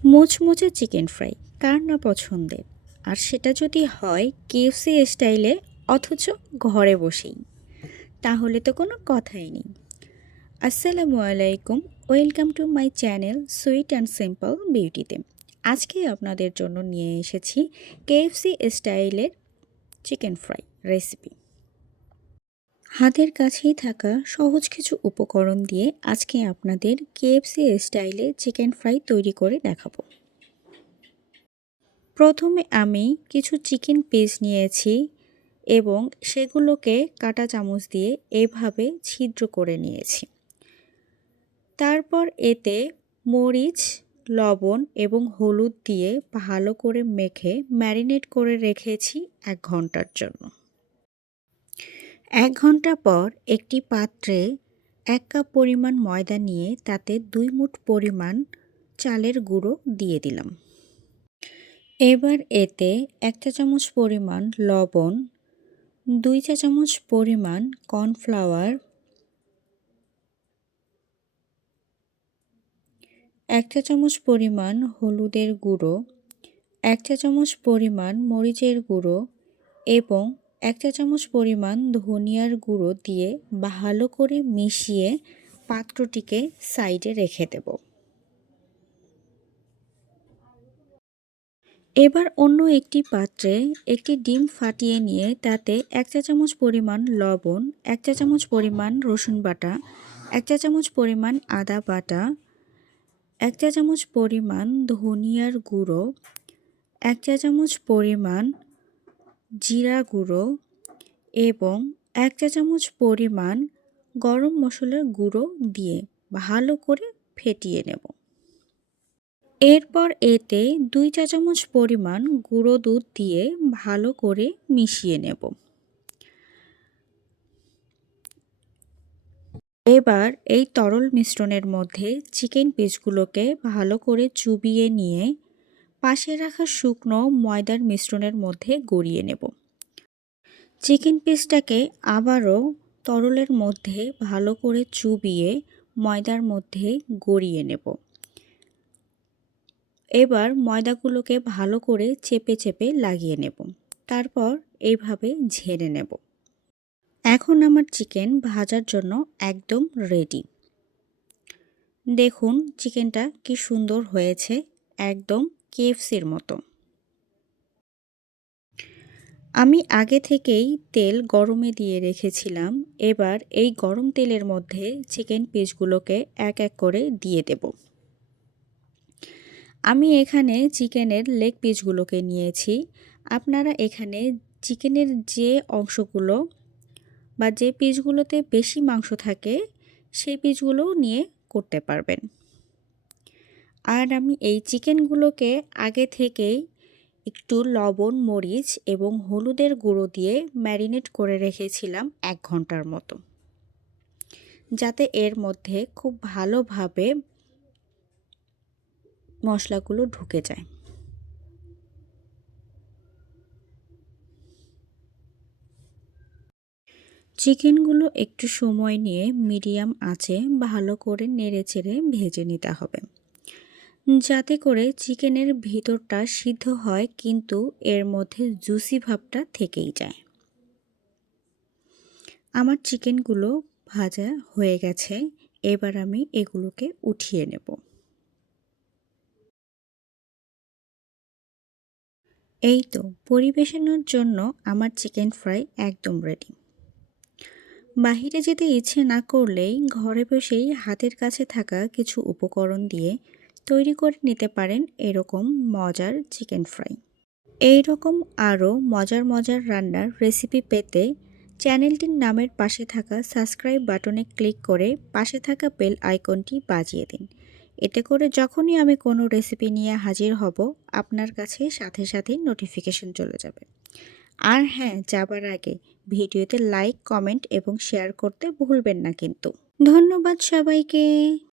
মুচমুচে chicken fry কার না পছন্দের, আর সেটা যদি হয় কেএফসি স্টাইলে, অথচ ঘরে বসেই, তাহলে তো কোনো কথাই নেই। আসসালামু আলাইকুম, welcome to my channel sweet and simple বিউটিতে। আজকে আপনাদের জন্য নিয়ে এসেছি কেএফসি স্টাইলের চিকেন ফ্রাই রেসিপি। হাতের কাছেই থাকা সহজ কিছু উপকরণ দিয়ে আজকে আপনাদের কেএফসি স্টাইলে চিকেন ফ্রাই তৈরি করে দেখাবো। প্রথমে আমি কিছু চিকেন পিস নিয়েছি এবং সেগুলোকে কাঁটা চামচ দিয়ে এভাবে ছিদ্র করে নিয়েছি। তারপর এতে মরিচ, লবণ এবং হলুদ দিয়ে ভালো করে মেখে ম্যারিনেট করে রেখেছি 1 ঘন্টার জন্য। 1 ঘন্টা পর একটি পাত্রে 1 কাপ পরিমাণ ময়দা নিয়ে তাতে 2 মুঠ পরিমাণ চালের গুঁড়ো দিয়ে দিলাম। এবার এতে 1 চা চামচ পরিমাণ লবণ, 2 চা চামচ পরিমাণ কর্নফ্লাওয়ার, 1 চা চামচ পরিমাণ হলুদের গুঁড়ো, 1 চা চামচ পরিমাণ মরিচের গুঁড়ো এবং 1 চা চামচ পরিমাণ ধনিয়ার গুঁড়ো দিয়ে ভালো করে মিশিয়ে পাত্রটিকে সাইডে রেখে দেব। এবার অন্য একটি পাত্রে একটি ডিম ফাটিয়ে নিয়ে তাতে 1 চা চামচ পরিমাণ লবণ, 1 চা চামচ পরিমাণ রসুন বাটা, 1 চা চামচ পরিমাণ আদা বাটা, 1 চা চামচ পরিমাণ ধনিয়ার গুঁড়ো, 1 চা চামচ পরিমাণ জিরা গুঁড়ো এবং 1 চা চামচ পরিমাণ গরম মশলার গুঁড়ো দিয়ে ভালো করে ফেটিয়ে নেব। এরপর এতে 2 চা চামচ পরিমাণ গুঁড়ো দুধ দিয়ে ভালো করে মিশিয়ে নেব। এবার এই তরল মিশ্রণের মধ্যে চিকেন পিসগুলোকে ভালো করে চুবিয়ে নিয়ে পাশে রাখা শুকনো ময়দার মিশ্রণের মধ্যে গড়িয়ে নেব। চিকেন পিসটাকে আবারও তরলের মধ্যে ভালো করে চুবিয়ে ময়দার মধ্যে গড়িয়ে নেব। এবার ময়দাগুলোকে ভালো করে চেপে চেপে লাগিয়ে নেব। তারপর এইভাবে ঝেড়ে নেব। এখন আমার চিকেন ভাজার জন্য একদম রেডি। দেখুন চিকেনটা কি সুন্দর হয়েছে, একদম কেএফসির মতো। আমি আগে থেকেই তেল গরমে দিয়ে রেখেছিলাম। এবার এই গরম তেলের মধ্যে চিকেন পিসগুলোকে এক এক করে দিয়ে দেব। আমি এখানে চিকেনের লেগ পিসগুলোকে নিয়েছি। আপনারা এখানে চিকেনের যে অংশগুলো বা যে পিসগুলোতে বেশি মাংস থাকে সেই পিসগুলোও নিয়ে করতে পারবেন। আর আমি এই চিকেনগুলোকে আগে থেকেই একটু লবণ, মরিচ এবং হলুদের গুঁড়ো দিয়ে ম্যারিনেট করে রেখেছিলাম 1 ঘন্টার মতো, যাতে এর মধ্যে খুব ভালোভাবে মশলাগুলো ঢুকে যায়। চিকেনগুলো একটু সময় নিয়ে মিডিয়াম আঁচে ভালো করে নেড়েচেড়ে ভেজে নিতে হবে, যাতে করে চিকেনের ভিতরটা সিদ্ধ হয় কিন্তু এর মধ্যে জুসি ভাবটা থেকেই যায়। আমার চিকেনগুলো ভাজা হয়ে গেছে। এবার আমি এগুলোকে উঠিয়ে নেব। এই তো পরিবেশনের জন্য আমার চিকেন ফ্রাই একদম রেডি। বাহিরে যেতে ইচ্ছে না করলেই ঘরে বসেই হাতের কাছে থাকা কিছু উপকরণ দিয়ে তৈরি করে নিতে পারেন এরকম মজার চিকেন ফ্রাই। এই রকম আরও মজার মজার রান্নার রেসিপি পেতে চ্যানেলটির নামের পাশে থাকা সাবস্ক্রাইব বাটনে ক্লিক করে পাশে থাকা বেল আইকনটি বাজিয়ে দিন। এতে করে যখনই আমি কোনো রেসিপি নিয়ে হাজির হব আপনার কাছে সাথে সাথেই নোটিফিকেশন চলে যাবে। আর হ্যাঁ, যাবার আগে ভিডিওতে লাইক, কমেন্ট এবং শেয়ার করতে ভুলবেন না কিন্তু। ধন্যবাদ সবাইকে।